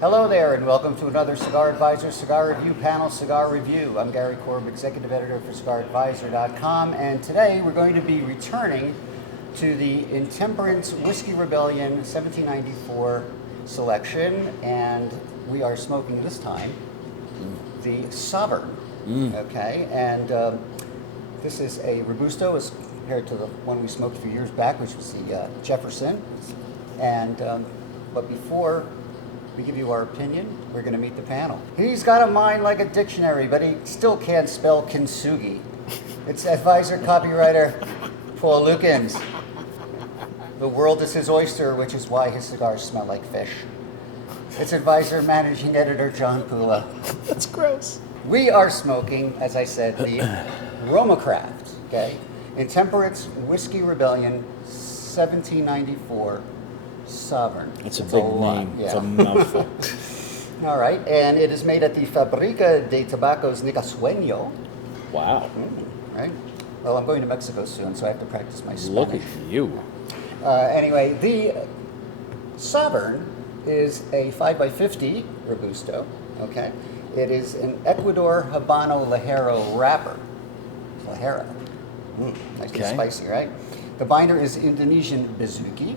Hello there, and welcome to another Cigar Advisor Cigar Review Panel Cigar Review. I'm Gary Korb, Executive Editor for CigarAdvisor.com, and today we're going to be returning to the Intemperance Whiskey Rebellion 1794 selection, and we are smoking this time the Sovereign. Okay, and this is a Robusto as compared to the one we smoked a few years back, which was the Jefferson. And but before we give you our opinion, we're going to meet the panel. He's got a mind like a dictionary, but he still can't spell kintsugi. It's advisor copywriter Paul Lukens. The world is his oyster, which is why his cigars smell like fish. It's advisor managing editor John Pula. That's gross. We are smoking, as I said, the Roma Craft, okay? Intemperance Whiskey Rebellion 1794 Sovereign. It's a big name. Yeah. It's a mouthful. All right, and it is made at the Fábrica de Tabacos Nicasueño. Wow. Right? Well, I'm going to Mexico soon, so I have to practice my Spanish. Look at you. Anyway, the Sovereign is a 5x50 Robusto, okay? It is an Ecuador Habano Ligero wrapper. Ligero. Nice and spicy, right? The binder is Indonesian Bezuki,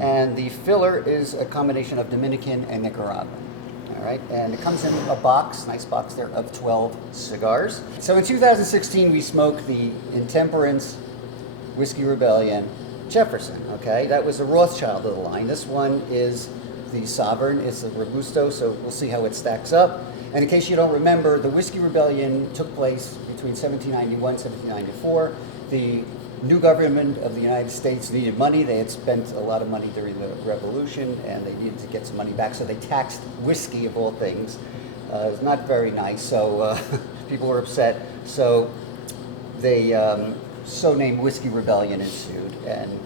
and the filler is a combination of Dominican and Nicaraguan. All right, and it comes in a box, nice box there, of 12 cigars. So in 2016, we smoked the Intemperance Whiskey Rebellion Jefferson, okay? That was a Rothschild of the line. This one is the Sovereign, it's a Robusto, so we'll see how it stacks up. And in case you don't remember, the Whiskey Rebellion took place between 1791 and 1794. The new government of the United States needed money. They had spent a lot of money during the Revolution, and they needed to get some money back, so they taxed whiskey, of all things. It's not very nice, so people were upset. So they so-named Whiskey Rebellion ensued, and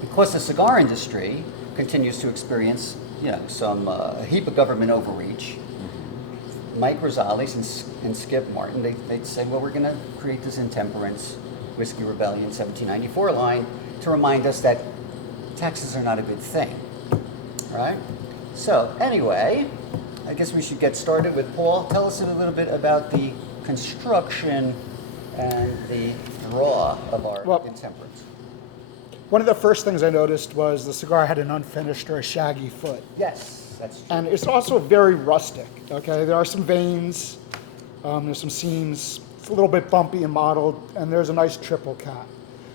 because the cigar industry continues to experience, some a heap of government overreach, Mike Rosales and Skip Martin, they'd say, well, we're going to create this Intemperance Whiskey Rebellion 1794 line to remind us that taxes are not a good thing, right? So anyway, I guess we should get started with Paul. Tell us a little bit about the construction and the draw of our Intemperance. One of the first things I noticed was the cigar had an unfinished or a shaggy foot. Yes, that's true. And it's also very rustic, okay? There are some veins, there's some seams, it's a little bit bumpy and mottled, and there's a nice triple cap.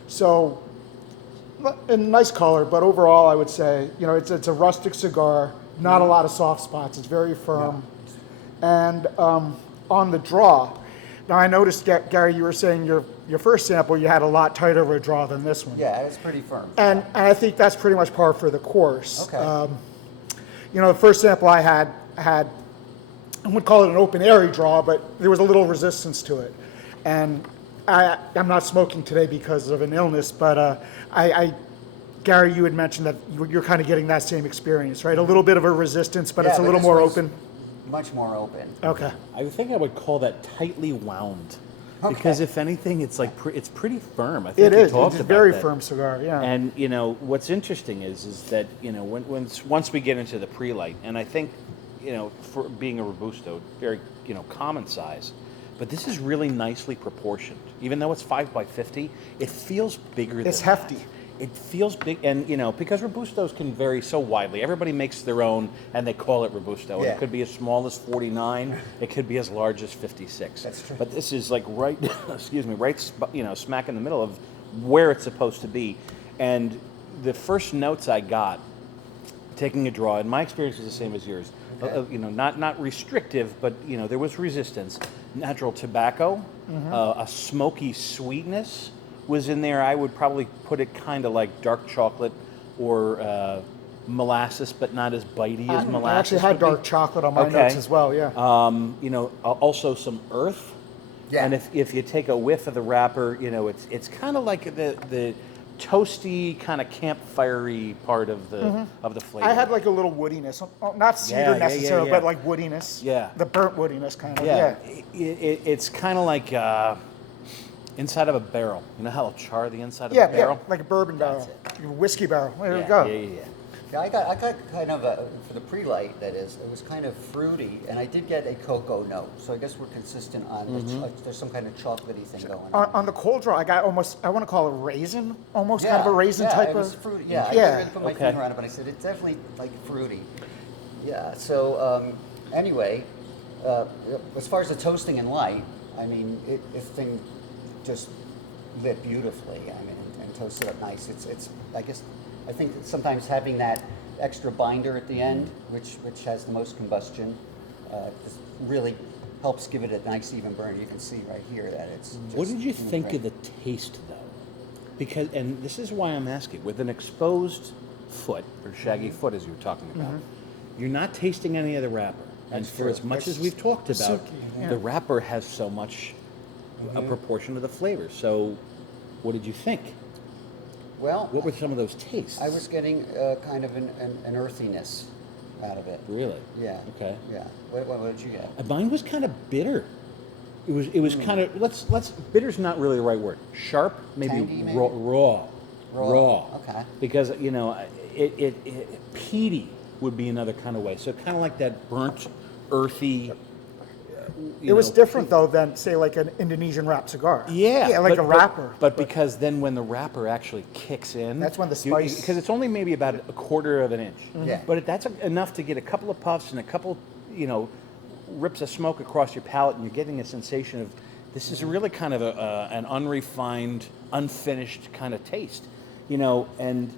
So, a nice color, but overall I would say, it's a rustic cigar, not a lot of soft spots, it's very firm. Yeah. And on the draw, now I noticed, Gary, you were saying your first sample, you had a lot tighter of a draw than this one. Yeah, it's pretty firm. And I think that's pretty much par for the course. Okay. The first sample I had, I wouldn't call it an open airy draw, but there was a little resistance to it. And I'm not smoking today because of an illness, but Gary, you had mentioned that you're kind of getting that same experience, right? A little bit of a resistance, but it's a little more open. Much more open. Okay. I think I would call that tightly wound. Okay. Because if anything, it's like it's pretty firm. I think It is. Talked It's a about very that. firm cigar. Yeah. And what's interesting is that once we get into the pre-light, and I think for being a Robusto, very common size, but this is really nicely proportioned. Even though it's 5x50, it feels bigger. It's than hefty. That. It feels big, and because Robustos can vary so widely. Everybody makes their own, and they call it Robusto. Yeah. It could be as small as 49. It could be as large as 56. That's true. But this is like right, smack in the middle of where it's supposed to be. And the first notes I got, taking a draw, and my experience is the same as yours. Okay. Not restrictive, but there was resistance. Natural tobacco, a smoky sweetness was in there. I would probably put it kind of like dark chocolate or molasses, but not as bitey as molasses. I actually had dark chocolate on my notes as well, yeah. Also some earth. Yeah. And if you take a whiff of the wrapper, it's kind of like the toasty, kind of campfirey part of the flavor. I had like a little woodiness, not cedar necessarily, yeah. but like woodiness. Yeah. The burnt woodiness kind of. Yeah. It's kind of like Inside of a barrel. You know how they'll char the inside of Yeah, a barrel? like a bourbon barrel, That's a whiskey barrel. There yeah, we go. yeah. Yeah, I got kind of for the pre-light, that is, it was kind of fruity, and I did get a cocoa note. So I guess we're consistent on there's some kind of chocolatey thing going on. On the cold draw, I got almost, I want to call it raisin, almost kind of a raisin yeah, type it was of. fruity. Yeah, I Yeah. couldn't put my Okay. finger on it, but I said it's definitely like fruity. Yeah. So anyway, as far as the toasting and light, I mean, this thing just lit beautifully. I mean, and toasted up nice. It's I think that sometimes having that extra binder at the end, which has the most combustion, just really helps give it a nice even burn. You can see right here that it's. What just did you think of the taste, though? Because, and this is why I'm asking, with an exposed foot, or shaggy foot as you were talking about, you're not tasting any of the wrapper. And That's for true. as much It's as we've talked about, silky, yeah. the wrapper has so much, a proportion of the flavor. So, what did you think? Well, What were some of those tastes? I was getting kind of an earthiness out of it. Really? Yeah. Okay. Yeah. What did you get? Mine was kind of bitter. It was kind of let's bitter's not really the right word. Sharp, maybe, Tangy, maybe? raw. Okay. Because it peaty would be another kind of way. So kind of like that burnt, earthy. It was different though than say like an Indonesian wrap cigar. Yeah, Yeah, like a wrapper. But because then when the wrapper actually kicks in, That's when the spice- because it's only maybe about a quarter of an inch. Yeah. But that's enough to get a couple of puffs and a couple, rips of smoke across your palate, and you're getting a sensation of this is really kind of an unrefined, unfinished kind of taste, and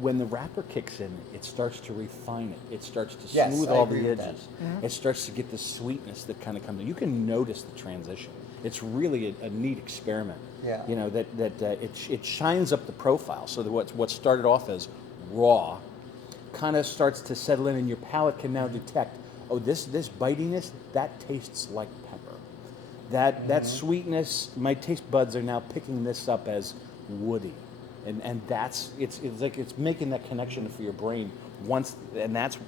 when the wrapper kicks in, it starts to refine it. It starts to Yes, smooth I all agree the with edges. that. It starts to get the sweetness that kind of comes in. You can notice the transition. It's really a neat experiment. Yeah. It shines up the profile so that what started off as raw kind of starts to settle in, and your palate can now detect, oh, this bitiness, that tastes like pepper. That sweetness, my taste buds are now picking this up as woody. And that's it's like it's making that connection for your brain once, and that's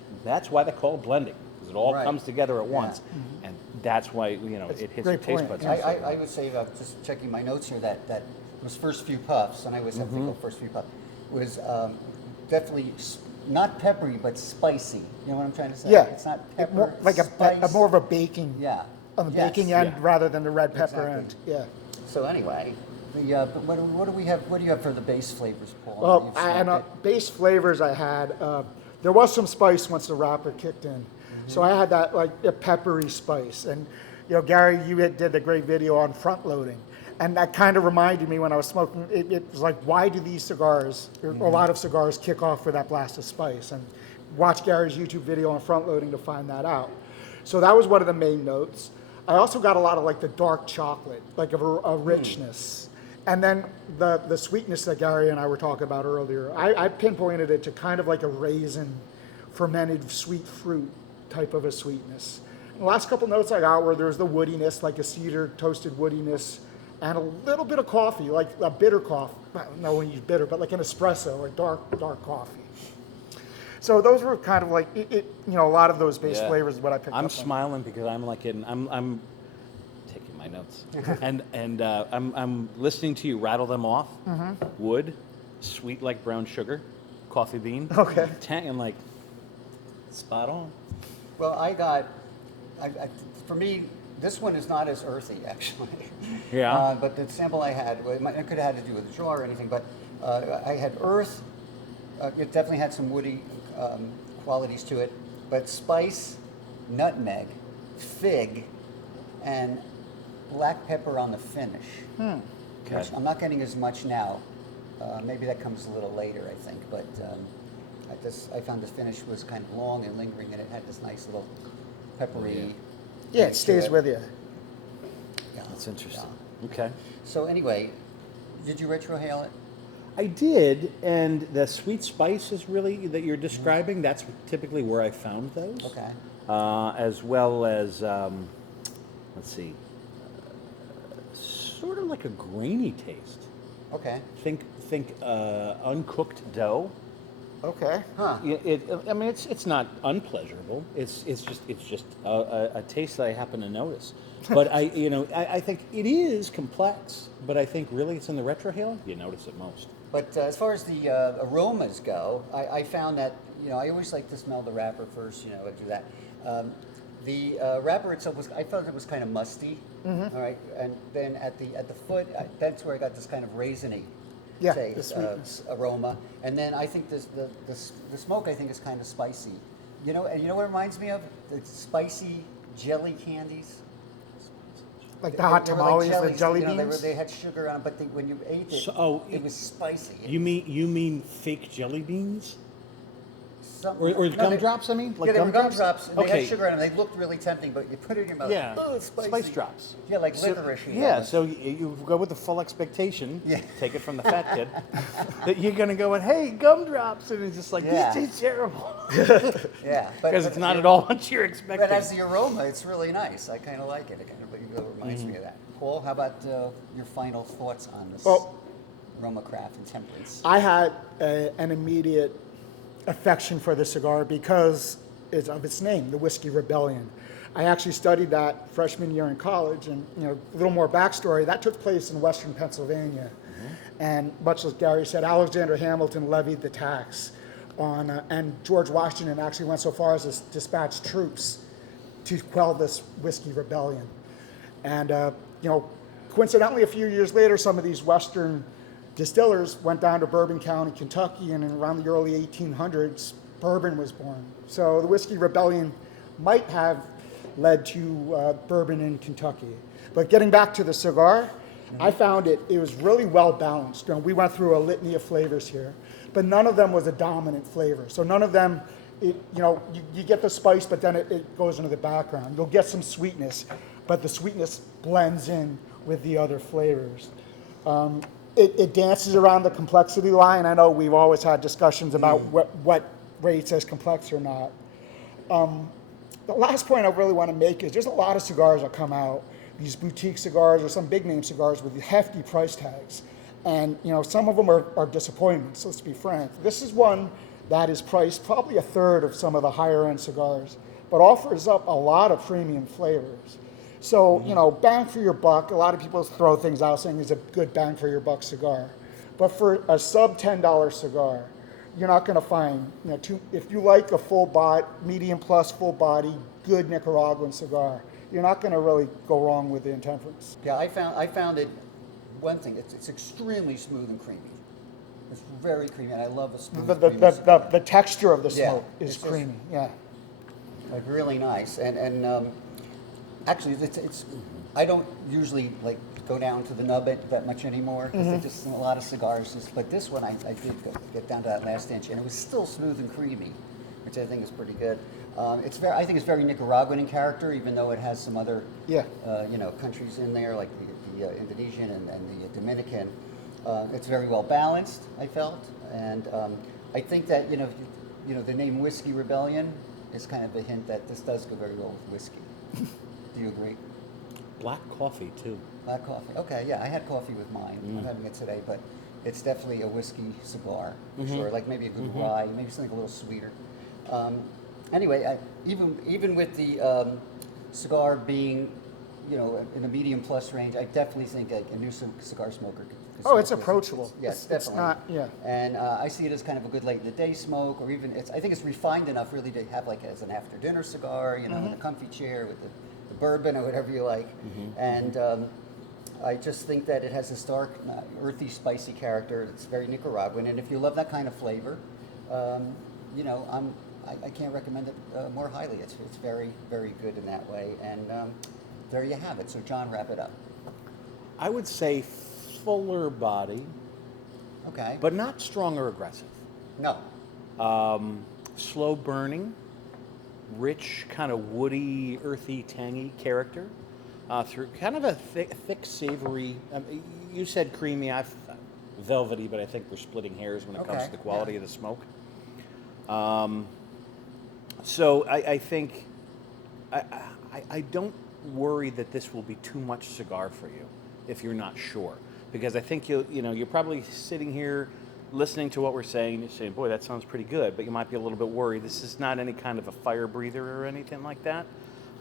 why they call it blending, because it all Right. comes together at Yeah. once, and that's why it hits your great taste point. buds. I would say, just checking my notes here, that those first few puffs, and I always have to go first few puffs, was definitely not peppery but spicy. You know what I'm trying to say? Yeah, It's not It pepper. more, like spice. more of a baking. Yeah. On the Yes. baking end Yeah. rather than the red pepper Exactly. end. Yeah. So anyway, but what do we have? What do you have for the base flavors, Paul? Well, You've and smoked it. base flavors I had, there was some spice once the wrapper kicked in. So I had that like a peppery spice. And, Gary, you did a great video on front loading. And that kind of reminded me when I was smoking, it was like, why do these cigars, or a lot of cigars, kick off with that blast of spice? And watch Gary's YouTube video on front loading to find that out. So that was one of the main notes. I also got a lot of like the dark chocolate, like of a richness. And then the sweetness that Gary and I were talking about earlier, I pinpointed it to kind of like a raisin, fermented sweet fruit type of a sweetness. The last couple notes I got were there was the woodiness, like a cedar toasted woodiness, and a little bit of coffee, like a bitter coffee. No one use bitter, but like an espresso or dark coffee. So those were kind of like a lot of those base Yeah. flavors is what I picked up I'm on. smiling because I'm I'm taking my notes, and I'm listening to you rattle them off. Wood, sweet like brown sugar, coffee bean. Okay. Tang, and like spot on. Well, for me, this one is not as earthy, actually. Yeah. But the sample I had, it could have had to do with the draw or anything, but I had earth. It definitely had some woody qualities to it, but spice, nutmeg, fig, and black pepper on the finish. Okay. Which I'm not getting as much now. Maybe that comes a little later, I think, but I found the finish was kind of long and lingering, and it had this nice little peppery. Yeah, it stays with you. Yeah. That's interesting. Okay. So anyway, did you retrohale it? I did, and the sweet spice is really that you're describing. That's typically where I found those. Okay. As well as, let's see, sort of like a grainy taste. Okay. Think uncooked dough, Okay. Huh. I mean, it's not unpleasurable. It's just a taste that I happen to notice. But I think it is complex. But I think really it's in the retrohale you notice it most. But as far as the aromas go, I found that, I always like to smell the wrapper first, I do that. The wrapper itself I felt it was kind of musty, all right, and then at the foot, that's where I got this kind of raisiny Yeah, taste, the sweetness. aroma, and then I think the smoke I think is kind of spicy, and you know what it reminds me of? The spicy jelly candies. Like the hot They were like tamales, the jellies, jelly They beans? they had sugar on, but when you ate it, it was spicy. You mean fake jelly beans? Or No, gumdrops, I mean? Like yeah, they were gumdrops? gumdrops. And They Okay. had sugar on them. They looked really tempting, but you put it in your mouth. Yeah, Oh, it's spicy. spice drops. Yeah, like So- licorice. Yeah, so you go with the full expectation. Yeah. Take it from the fat kid. That you're gonna go and hey, gumdrops, and it's just like Yeah. this tastes terrible Yeah, because it's not at all what you're expecting. But as the aroma, it's really nice. I kind of like it. It kind of reminds me of that. Paul, how about your final thoughts on this Well- Roma Craft Intemperance? I had an immediate affection for the cigar because of its name, the Whiskey Rebellion. I actually studied that freshman year in college, and a little more backstory. That took place in Western Pennsylvania, and much as Gary said, Alexander Hamilton levied the tax on, and George Washington actually went so far as to dispatch troops to quell this Whiskey Rebellion. And coincidentally, a few years later, some of these Western distillers went down to Bourbon County, Kentucky, and in around the early 1800s, bourbon was born. So the Whiskey Rebellion might have led to bourbon in Kentucky. But getting back to the cigar, I found it was really well balanced. We went through a litany of flavors here, but none of them was a dominant flavor. So none of them, you get the spice, but then it goes into the background. You'll get some sweetness, but the sweetness blends in with the other flavors. It dances around the complexity line. I know we've always had discussions about what rates as complex or not. The last point I really want to make is there's a lot of cigars that come out, these boutique cigars or some big name cigars with hefty price tags. And some of them are disappointing, so let's be frank. This is one that is priced probably a third of some of the higher end cigars, but offers up a lot of premium flavors. So, bang for your buck. A lot of people throw things out saying it's a good bang for your buck cigar. But for a sub $10 cigar, you're not going to find, if you like a full body, medium plus full body, good Nicaraguan cigar, you're not going to really go wrong with the Intemperance. Yeah, I found it. One thing, it's extremely smooth and creamy. It's very creamy, and I love a smooth. creamy cigar. The texture of the Yeah, smoke is it's just- creamy. Yeah. Like really nice, and actually, it's I don't usually like go down to the nub that much anymore because they just a lot of cigars. But this one I did get down to that last inch, and it was still smooth and creamy, which I think is pretty good. I think it's very Nicaraguan in character, even though it has some other countries in there like the Indonesian and the Dominican. It's very well balanced, I felt, and I think that the name Whiskey Rebellion is kind of a hint that this does go very well with whiskey. Do you agree? Black coffee too. Black coffee. Okay, yeah, I had coffee with mine. I'm having it today, but it's definitely a whiskey cigar, for sure. Like maybe a good rye, maybe something a little sweeter. Anyway, even with the cigar being, in a medium plus range, I definitely think like a new cigar smoker could Oh, it's smoke this. approachable. Yes, It's definitely. not, yeah. And I see it as kind of a good late in the day smoke, or even I think it's refined enough really to have like as an after dinner cigar, in a comfy chair with the bourbon or whatever you like. And I just think that it has this dark, earthy, spicy character. It's very Nicaraguan, and if you love that kind of flavor, I can't recommend it more highly. It's very, very good in that way. And there you have it. So John, wrap it up. I would say fuller body, Okay. but not strong or aggressive. No. Slow burning, rich, kind of woody, earthy, tangy character. Through kind of a thick, savory. You said creamy. I've velvety, but I think we're splitting hairs when it comes Okay, to the quality yeah. of the smoke. So I think I don't worry that this will be too much cigar for you if you're not sure, because I think you're probably sitting here, listening to what we're saying, you're saying, boy, that sounds pretty good, but you might be a little bit worried. This is not any kind of a fire breather or anything like that.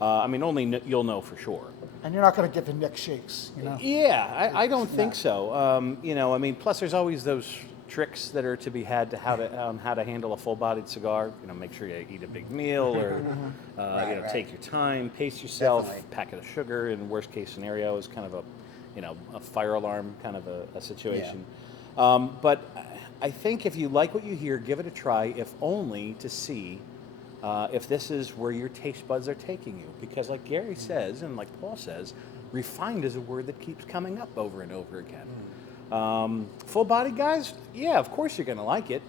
I mean, only you'll know for sure. And you're not going to get the neck shakes, you know? Yeah, I don't think so. You know, I mean, plus there's always those tricks that are to be had to how to handle a full-bodied cigar. You know, make sure you eat a big meal, or you know, take your time, pace yourself, packet of sugar. In worst case scenario, is kind of a fire alarm kind of a situation. But I think if you like what you hear, give it a try, if only to see if this is where your taste buds are taking you. Because like Gary says, and like Paul says, refined is a word that keeps coming up over and over again. Full body guys, yeah, of course you're going to like it.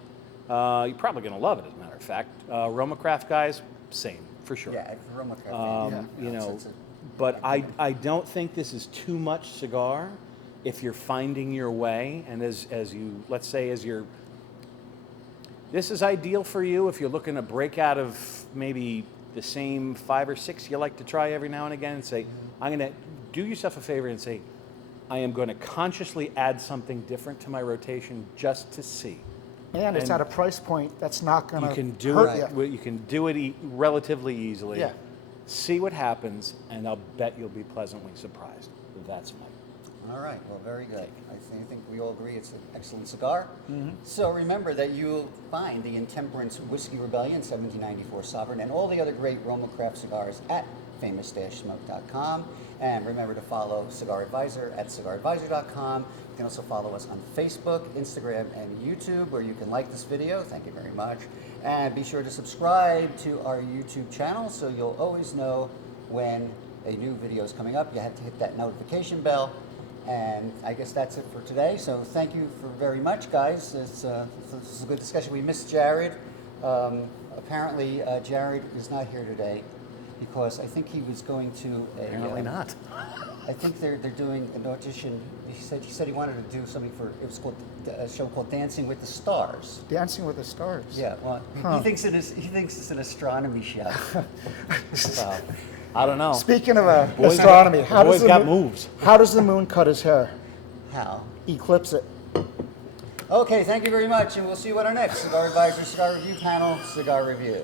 You're probably going to love it, as a matter of fact. Roma Craft guys, same, for sure. Yeah, Roma Craft. You know, but I don't think this is too much cigar if you're finding your way, and as you, let's say, this is ideal for you if you're looking to break out of maybe the same 5 or 6 you like to try every now and again, and say, I'm going to do yourself a favor and say, I am going to consciously add something different to my rotation just to see. And it's at a price point that's not going to You can do hurt it. You can do it relatively easily. Yeah. See what happens, and I'll bet you'll be pleasantly surprised. That's my. All right, well, very good. I think we all agree it's an excellent cigar. So remember that you'll find the Intemperance Whiskey Rebellion 1794 Sovereign and all the other great Roma Craft cigars at famous-smoke.com. And remember to follow Cigar Advisor at cigaradvisor.com. You can also follow us on Facebook, Instagram, and YouTube, where you can like this video. Thank you very much. And be sure to subscribe to our YouTube channel so you'll always know when a new video is coming up. You have to hit that notification bell. And I guess that's it for today. So thank you very much, guys. This is a good discussion. We missed Jared. Apparently, Jared is not here today because I think he was going to a... Apparently not. I think they're doing an audition. He said he wanted to do something for, it was called a show called Dancing with the Stars. Dancing with the Stars. Yeah, well, he thinks it's an astronomy show. Well, I don't know. Speaking of astronomy, how does the moon cut his hair? How? Eclipse it. Okay, thank you very much, and we'll see you at our next Cigar Advisor Cigar Review panel, Cigar Review.